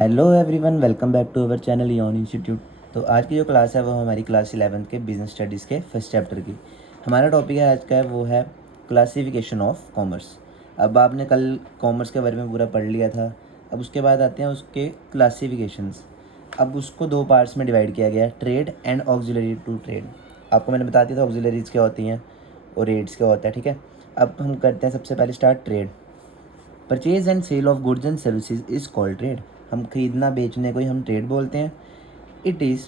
Hello everyone, welcome back to our channel योन institute. तो आज की जो क्लास है वो हमारी क्लास 11th के बिजनेस स्टडीज़ के फर्स्ट चैप्टर की। हमारा टॉपिक है आज का वो है क्लासिफिकेशन ऑफ कॉमर्स। अब आपने कल कॉमर्स के बारे में पूरा पढ़ लिया था। अब उसके बाद आते हैं उसके क्लासिफिकेशंस। अब उसको दो पार्ट्स में डिवाइड किया गया है, trade and auxiliary to trade. आपको मैंने बता दिया था ऑक्सिलरीज क्या होती हैं और रेट्स क्या होता है, ठीक है। अब हम करते हैं सबसे पहले start trade. Purchase and sale of goods and services is called trade. हम खरीदना बेचने को ही हम ट्रेड बोलते हैं। It is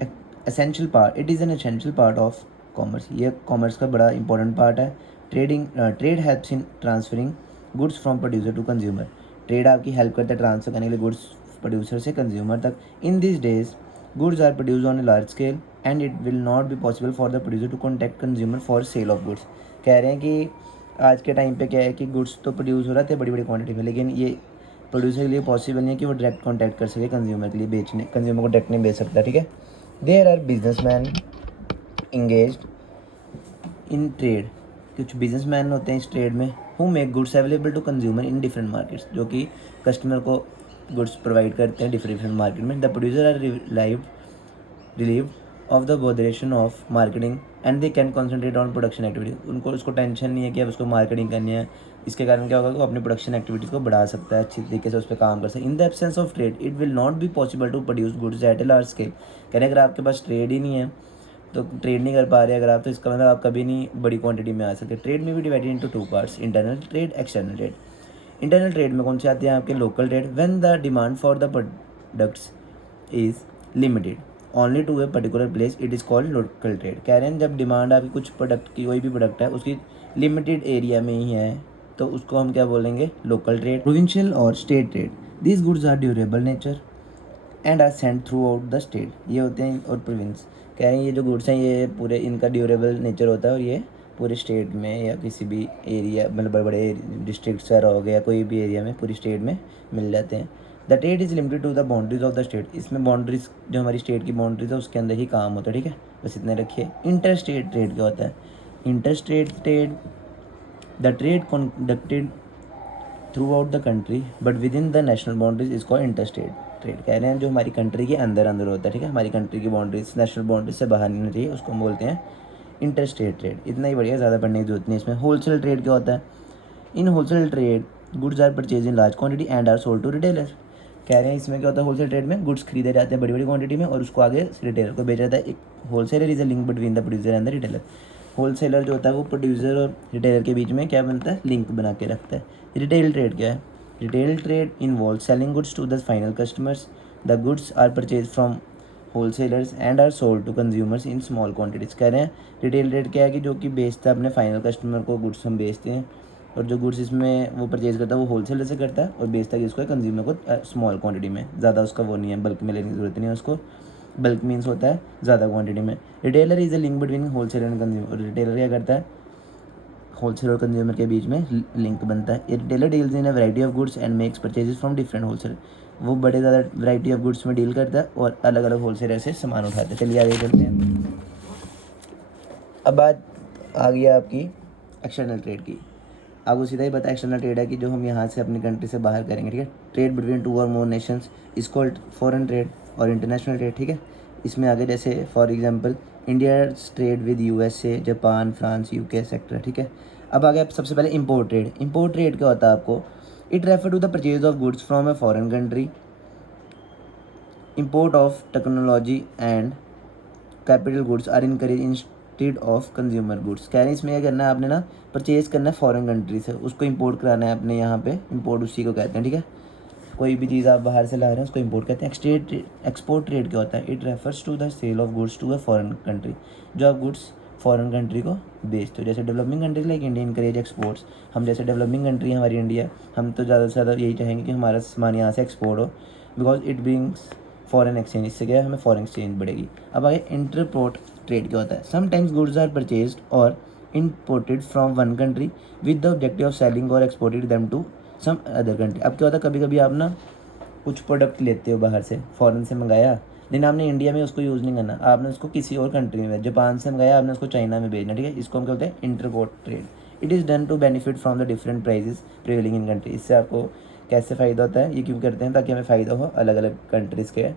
an essential part of commerce. ये कॉमर्स का बड़ा इंपॉर्टेंट पार्ट है। Trade helps in transferring goods from producer to consumer. Trade आपकी हेल्प करता है ट्रांसफर करने के लिए गुड्स प्रोड्यूसर से कंज्यूमर तक। In this days goods are produce on a large scale and it will not be possible for the producer to contact consumer for sale of goods. कह रहे हैं कि आज के टाइम पे क्या है कि गुड्स तो प्रोड्यूस हो रहे थे बड़ी बड़ी क्वांटिटी में, लेकिन ये प्रोड्यूसर के लिए पॉसिबल नहीं है कि वो डायरेक्ट कॉन्टैक्ट कर सके कंज्यूमर के लिए, बेचने कंज्यूमर को डायरेक्ट नहीं बेच सकता, ठीक है। There are businessman engaged in trade. कुछ बिजनेसमैन होते हैं इस ट्रेड में who make goods available to consumer in different markets, जो कि कस्टमर को गुड्स प्रोवाइड करते हैं डिफरेंट डिफरेंट मार्केट में। The producer are relieved of the botheration of marketing and they can concentrate on production activity। उनको उसको tension नहीं है कि अब उसको मार्केटिंग करनी है। इसके कारण क्या होगा कि वो अपनी प्रोडक्शन एक्टिविटीज़ को बढ़ा सकता है, अच्छी तरीके से उस पर काम कर सकता है। In the absence of trade it will not be possible to produce goods at a large scale. कहने अगर आपके पास ट्रेड ही नहीं है तो ट्रेड नहीं कर पा रहे अगर आप, तो इसका मतलब आप कभी नहीं बड़ी क्वांटिटी में आ सकते। ट्रेड में भी divided into two parts, internal trade, external trade. Internal trade में कौन से आते हैं आपके? Local trade, when the demand for the products is limited only to a particular place it is called local trade. कह रहे हैं जब डिमांड आपकी कुछ प्रोडक्ट की, कोई भी प्रोडक्ट है उसकी लिमिटेड एरिया में ही है तो उसको हम क्या बोलेंगे? Local trade. प्रोविंशियल और state trade, this goods are durable nature and are sent throughout the state. ये होते हैं। और प्रोविंस, कह रहे हैं ये जो गुड्स हैं ये पूरे, इनका ड्यूरेबल नेचर होता है और ये पूरे स्टेट में या किसी भी एरिया, मतलब बड़े बड़े डिस्ट्रिक्ट सारा हो गया, कोई भी एरिया में पूरी स्टेट में मिल जाते हैं। The trade is limited to the boundaries of the state. इसमें बाउंड्रीज जो हमारी स्टेट की बाउंड्रीज है उसके अंदर ही काम होता है, ठीक है। बस इतने रखिए। इंटर स्टेट ट्रेड क्या होता है? Inter state trade, the trade conducted through out the country but with in the national boundaries is called inter state trade. कह रहे हैं जो हमारी कंट्री के अंदर अंदर होता है, ठीक है, हमारी कंट्री की बाउंड्रीज नेशनल बाउंड्रीज से बाहर नहीं होनी चाहिए, उसको हम बोलते हैं इंटर स्टेट ट्रेड। इतना ही बढ़िया, ज़्यादा पढ़ने की जरूरत नहीं इसमें। होलसेल ट्रेड क्या होता है? In wholesale trade goods are purchase in large quantity and are sold to retailer. कह रहे हैं इसमें क्या होता है? होलसेल ट्रेड में गुड्स खरीदे जाते हैं बड़ी बड़ी क्वांटिटी में और उसको आगे रिटेलर को बेचा जाता है। एक wholesaler is a link between the producer and the retailer. Wholesaler जो होता है वो प्रोड्यूसर और रिटेलर के बीच में क्या बनता है? लिंक बना के रखता है। रिटेल ट्रेड क्या है? Retail trade involve selling goods to the final customers. The goods are purchase from wholesalers and are sold to consumers in small quantities. कह रहे हैं रिटेल ट्रेड क्या है कि जो कि बेचता है अपने फाइनल कस्टमर को गुड्स हम बेचते हैं, और जो गुड्स इसमें वो परचेज करता है वो होलसेलर से करता है और बेचता है इसको कंज्यूमर को स्मॉल क्वांटिटी में। ज़्यादा उसका वो नहीं है, बल्क में लेने की जरूरत नहीं है उसको। बल्क मीन्स होता है ज़्यादा क्वांटिटी में। Retailer is a link between wholesaler and consumer. Retailer क्या करता है? होलसेलर और कंज्यूमर के बीच में लिंक बनता है। Retailer deals in a variety of goods and makes purchases from different wholesaler. वो बड़े ज़्यादा वैरायटी ऑफ गुड्स में डील करता है और अलग अलग होलसेलर से सामान उठाते हैं। चलिए आगे चलते हैं। अब बात आ गई आपकी एक्सटर्नल ट्रेड की। आपको सीधा ही पता है एक्सटर्नल ट्रेड है कि जो हम यहाँ से अपनी कंट्री से बाहर करेंगे, ठीक है। ट्रेड बिटवीन टू और more nations is called foreign trade और इंटरनेशनल ट्रेड, ठीक है। इसमें आगे जैसे for example India trade with USA, Japan, France, UK etcetera, ठीक है। अब आगे सबसे पहले इंपोर्ट ट्रेड। इंपोर्ट ट्रेड क्या होता है आपको? It refer to the purchase of goods from a foreign country, import of technology and capital goods are encouraged instead of consumer goods. कह रहे हैं इसमें क्या करना है आपने ना? परचेज करना है फॉरेन कंट्री से, उसको इंपोर्ट कराना है अपने यहाँ पे। इंपोर्ट उसी को कहते हैं, ठीक है। कोई भी चीज़ आप बाहर से ला रहे हैं उसको इंपोर्ट कहते हैं। एक्सपोर्ट ट्रेड क्या होता है? It refers to the sale of goods to a foreign country. जो आप गुड्स फॉरेन कंट्री को बेचते हो, जैसे developing country like India encourage exports. हम जैसे डेवलपिंग कंट्री है हमारी इंडिया, हम तो ज़्यादा से ज़्यादा यही चाहेंगे कि हमारा सामान यहाँ से एक्सपोर्ट हो, because it brings foreign exchange. इससे क्या है? हमें फॉरेन एक्सचेंज बढ़ेगी। अब आगे इंटरपोर्ट ट्रेड क्या होता है? समटाइम्स गुड्स आर परचेज्ड और imported from one country with the objective of selling और exported them to some other country. अब क्या होता है? कभी कभी आप ना कुछ प्रोडक्ट लेते हो बाहर से, फॉरेन से मंगाया, लेकिन आपने इंडिया में उसको यूज़ नहीं करना, आपने उसको किसी और कंट्री में, जापान से मंगाया, आपने उसको चाइना में भेजना, ठीक है। इसको हम कहते हैं entrepot trade. It is done to benefit from the different prices prevailing in country. इससे आपको कैसे फ़ायदा होता है, ये क्यों करते हैं, ताकि हमें फ़ायदा हो अलग अलग कंट्रीज़ के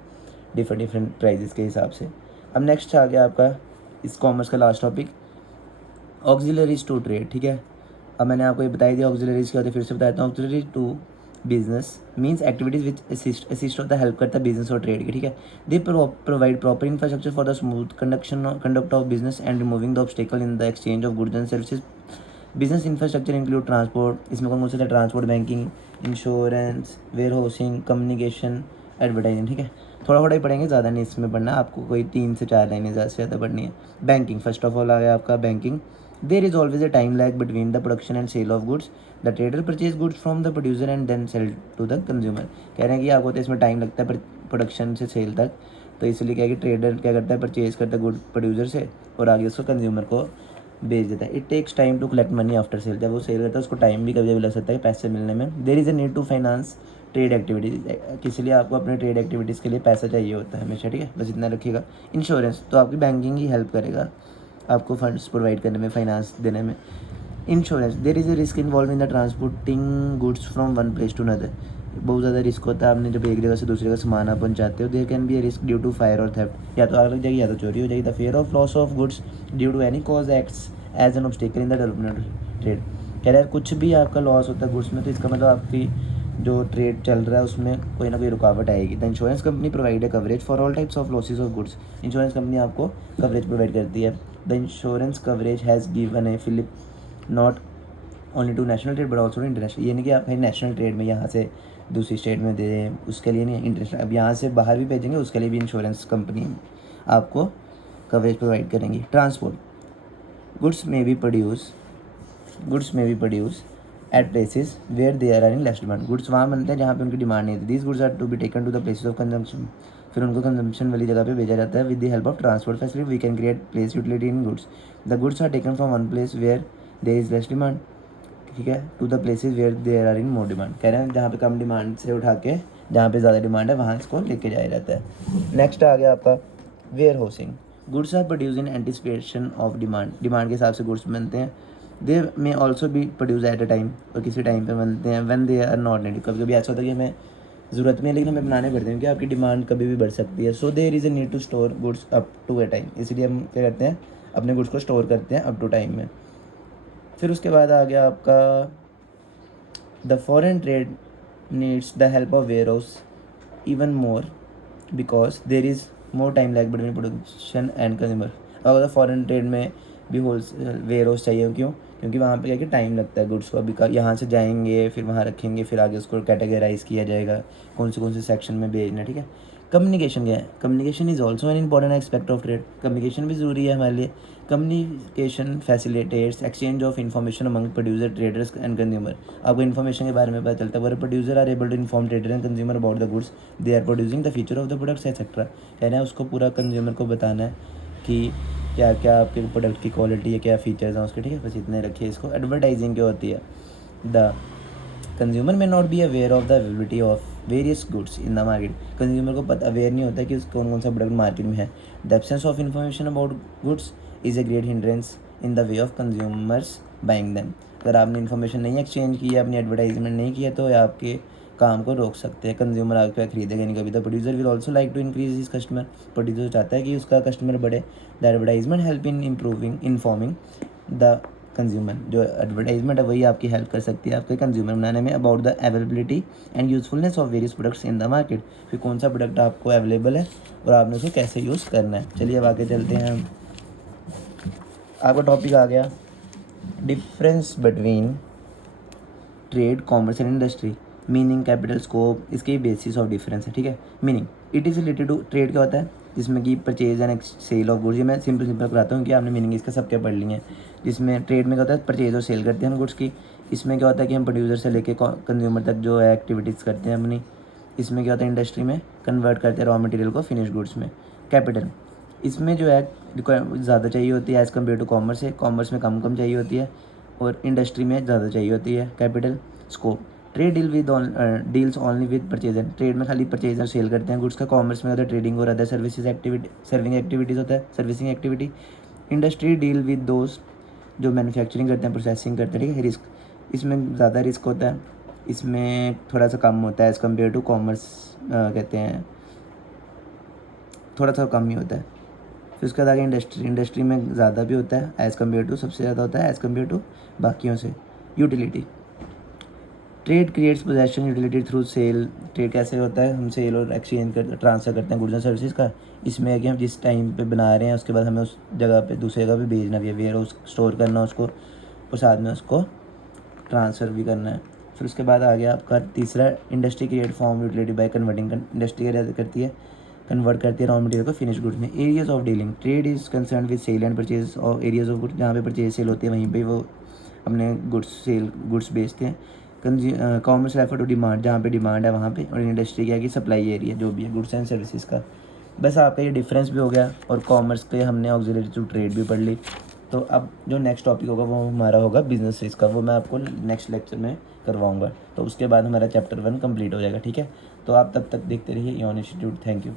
डिफरेंट प्राइजेस के हिसाब से। अब नेक्स्ट आ गया आपका इस कॉमर्स का last topic, auxiliaries to trade. ठीक है, अब मैंने आपको ये बताई दिया ऑक्सिलरीज क्या होती है, फिर से बताता हूँ। Auxiliary to business means activities which assist होता है, हेल्प करता है बिजनेस और ट्रेड की। ठीक है, they provide proper infrastructure for the smooth conduct of business and removing the obstacle in the exchange of goods and services. Business infrastructure include transport, इसमें कौन कौन से, transport, banking, insurance, warehousing, communication, advertising. ठीक है, थोड़ा थोड़ा ही पढ़ेंगे, ज़्यादा नहीं इसमें पढ़ना, आपको कोई 3 से 4 लाइनें ज़्यादा से ज़्यादा पढ़नी है। बैंकिंग, फर्स्ट ऑफ ऑल आ गया आपका banking. There is always a time lag between the production and sale of goods. The trader purchase goods from the producer and then sell to the consumer. कह रहे हैं कि आपको तो इसमें टाइम लगता है प्रोडक्शन से सेल तक, तो इसलिए क्या है कि ट्रेडर क्या करता है, परचेज करता है गुड प्रोड्यूसर से और आगे उसको कंज्यूमर को बेच देता है। It takes time to collect money after sale, जब वो सेल करता है उसको टाइम भी कभी कभी लग सकता है पैसे मिलने में। There is a need to finance trade activities, इसलिए आपको अपने ट्रेड एक्टिविटीज़ के लिए पैसा चाहिए होता है हमेशा। ठीक है, बस इतना रखिएगा। इंश्योरेंस, तो आपकी बैंकिंग ही हेल्प करेगा आपको फंड्स प्रोवाइड करने में, फाइनेंस देने में। Insurance, there is a risk involve in the transporting goods from one place to another. बहुत ज़्यादा रिस्क होता है, आपने जब एक जगह से दूसरी जगह सामान आप पहुँचाते हो। There can be a risk due to fire और थेफ्ट, या तो आग लग जाएगी या तो चोरी हो जाएगी। The fear of loss of goods due to any cause acts as an obstacle in the development trade. कह रहा है कुछ भी आपका लॉस होता है गुड्स में, तो इसका मतलब आपकी जो ट्रेड चल रहा है उसमें कोई ना कोई रुकावट आएगी। द इंश्योरेंस कंपनी प्रोवाइड है coverage for all types of losses of goods. Insurance company आपको कवरेज प्रोवाइड करती है। The insurance coverage has given a fillip not only to national trade but also international. ये नहीं कि आप कहीं national trade में यहाँ से दूसरी स्टेट में दे दें, उसके लिए नहीं, इंटरनेशनल अब यहाँ से बाहर भी भेजेंगे उसके लिए भी इंश्योरेंस कंपनी आपको कवरेज प्रोवाइड करेंगी। ट्रांसपोर्ट, गुड्स में भी produce at places where there are in less demand. गुड्स वहाँ बनते हैं जहाँ पे उनकी डिमांड नहीं होती। This goods are to be taken to the places of consumption, फिर उनको कंजम्पशन वाली जगह पे भेजा जाता है। With the help of transport facility we can create place utility in goods. The goods are taken from one place where there is less demand, ठीक है, to the places where there are in more demand. कह रहे हैं जहाँ पे कम demand से उठा के जहाँ पे ज़्यादा डिमांड है वहाँ इसको लेके जाया जाता है। नेक्स्ट आ गया आपका warehousing. Goods are produce in anticipation of demand, demand के हिसाब से गुड्स बनते हैं। दे मे ऑल्सो भी प्रोड्यूस एट अ टाइम, और किसी टाइम पे बनते हैं। When they are not needed, कभी कभी ऐसा होता है कि हमें ज़रूरत में है लेकिन हमें बनाने पड़ते हैं कि आपकी डिमांड कभी भी बढ़ सकती है। So there is a need to store goods up to a time, इसलिए हम क्या करते हैं, अपने गुड्स को स्टोर करते हैं अप टू टाइम में। फिर उसके बाद आ गया आपका the foreign trade needs the help of warehouse even more because there is more time lag between production and consumer। अगर फॉरेन ट्रेड में भी होलसेल वेयर हाउस चाहिए, क्यों, क्योंकि वहाँ पे क्या कि टाइम लगता है गुड्स को, अभी यहाँ से जाएंगे फिर वहाँ रखेंगे फिर आगे उसको कैटेगराइज किया जाएगा कौन से सेक्शन में भेजना है। ठीक है, कम्युनिकेशन क्या है, communication is also an important aspect of trade. Communication भी ज़रूरी है हमारे लिए। Communication facilitates exchange of information among producer, traders and consumer. आपको इन्फॉर्मेशन के बारे में पता चलता है। अगर producer are able to inform trader and consumer about the goods they are producing the feature of the products etcetera. कहना है उसको पूरा कंज्यूमर को बताना है कि क्या क्या आपके प्रोडक्ट की क्वालिटी है, क्या फीचर्स हैं उसके। ठीक है, बस इतने रखिए इसको। एडवर्टाइजिंग क्या होती है, द कंज्यूमर में not be aware of the availability of various goods in the market. Consumer को पता अवेयर नहीं होता कि कौन कौन सा प्रोडक्ट मार्केट में है। The absence of information about goods is a great hindrance in the way of consumers buying them. अगर आपने इन्फॉर्मेशन नहीं एक्सचेंज की है, अपनी एडवर्टाइजमेंट नहीं किया, तो आपके काम को रोक सकते हैं। कंज्यूमर आपके खरीदेगा नहीं कभी। The producer will also like to increase his customer. Producer चाहता है कि उसका कस्टमर बढ़े। The advertisement help in informing the consumer. जो एडवर्टाइजमेंट है वही आपकी हेल्प कर सकती है आपके कंज्यूमर बनाने में about the availability and usefulness of various products in the market. फिर कौन सा प्रोडक्ट आपको अवेलेबल है और आपने उसे कैसे यूज़ करना है। चलिए अब आगे चलते हैं हम। आपका टॉपिक आ गया difference between trade, commerce and industry. Meaning, capital, scope, इसके बेसिस ऑफ डिफरेंस है। ठीक है, meaning, it is related to trade क्या होता है, जिसमें कि purchase and sale of goods. ये मैं सिंपल कराता हूँ कि आपने मीनिंग इसका सबके पढ़ लिए हैं। जिसमें ट्रेड में क्या होता है, परचेज और सेल करते हैं हम गुड्स की। इसमें क्या होता है कि हम प्रोड्यूसर से लेके कंज्यूमर तक जो है एक्टिविटीज़ करते हैं अपनी। इसमें क्या होता है, इंडस्ट्री में कन्वर्ट करते हैं रॉ मटेरियल को फिनिश गुड्स में। कैपिटल, इसमें जो है ज़्यादा चाहिए होती है एज़ कम्पेयर टू कॉमर्स है। कॉमर्स में कम चाहिए होती है और इंडस्ट्री में ज़्यादा चाहिए होती है capital. Scope, trade deals only with purchase. Trade में खाली परचेज और सेल करते हैं गुड्स का। कॉमर्स में होता है ट्रेडिंग और अदर सर्विंग एक्टिविटीज़ होता है, servicing activity. Industry deal with दोस्त जो मैन्युफैक्चरिंग करते हैं, प्रोसेसिंग करते हैं। ठीक है, रिस्क, इसमें ज़्यादा रिस्क होता है इसमें थोड़ा सा कम होता है एज़ कम्पेयर टू कॉमर्स, कहते हैं थोड़ा सा कम ही होता है। फिर उसके बाद आगे इंडस्ट्री में ज़्यादा भी होता है एज़ कम्पेयर टू, सबसे ज़्यादा होता है एज़ कम्पेयर टू बाकियों से। Utility, trade creates possession utility through sale. Trade कैसे होता है, हम सेल और एक्सचेंज कर ट्रांसफ़र करते हैं गुड्स एंड सर्विसेज का। इसमें है कि हम जिस टाइम पे बना रहे हैं उसके बाद हमें उस जगह पे दूसरी जगह पे भेजना भी है, वेयर हाउस स्टोर करना उसको, और साथ में उसको ट्रांसफ़र भी करना है। फिर उसके बाद आ गया आपका तीसरा, industry create form utility by converting. Industry क्या करती है, कन्वर्ट करती है रॉ मटेरियल को फिनिश गुड्स में। Areas of dealing, trade is concern with sale and purchase और एरियाज ऑफ गुड्स, जहाँ पे परचेज सेल होती है वहीं पे वो अपने गुड्स बेचते हैं। कॉमर्स रेफर टू डिमांड, जहाँ पे डिमांड है वहाँ पे, और इंडस्ट्री क्या है कि सप्लाई एरिया जो भी है गुड्स एंड सर्विसेज का। बस आपका ये डिफरेंस भी हो गया, और कॉमर्स के हमने ऑक्सिलरी टू ट्रेड भी पढ़ ली। तो अब जो नेक्स्ट टॉपिक होगा वो हमारा होगा बिजनेस का, वो मैं आपको नेक्स्ट लेक्चर में करवाऊँगा। तो उसके बाद हमारा चैप्टर 1 कंप्लीट हो जाएगा, ठीक है। तो आप तब तक देखते रहिए इॉन इंस्टीट्यूट। Thank you.